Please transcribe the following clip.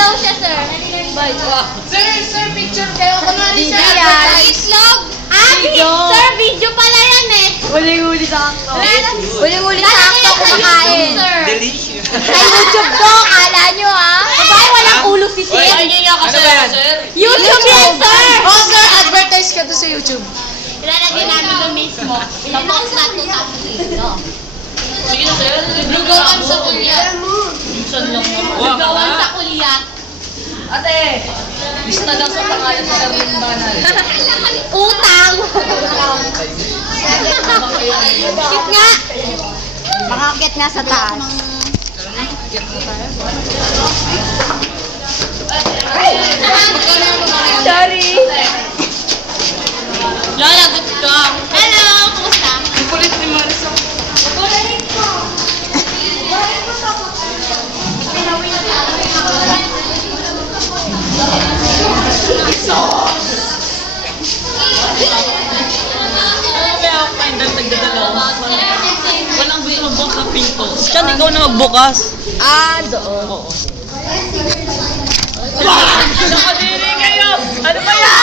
daw siya, sir. Sir, picture kayo. Kunwari, sir, Itlog! Sir, video pala yan eh. Huling-huli sa akto. Huling-huli sa akto kumakain. Delicious. Sa YouTube to, kala nyo ah. Babae, walang ulo si Sir. Ano ba yan? YouTube yan, sir! Oh, sir, advertise ka to sa YouTube. Ilalagay namin doon mismo. Tapos na to tapos dito. Sige na, sir. Lugawan sa kuya. Lugawan sa kulyat. Ate, lista daw sa pangalan sa Darling Banal. Utang! Cute nga! Makakit nga sa taas. Sorry. Lola, good ka. Hello! Kumusta? Ang kulit ni Marisa. Walang gusto magbukas ng pinto. Siya, ikaw na magbukas. Doon. Nakadiri kayo! Ano ba yan?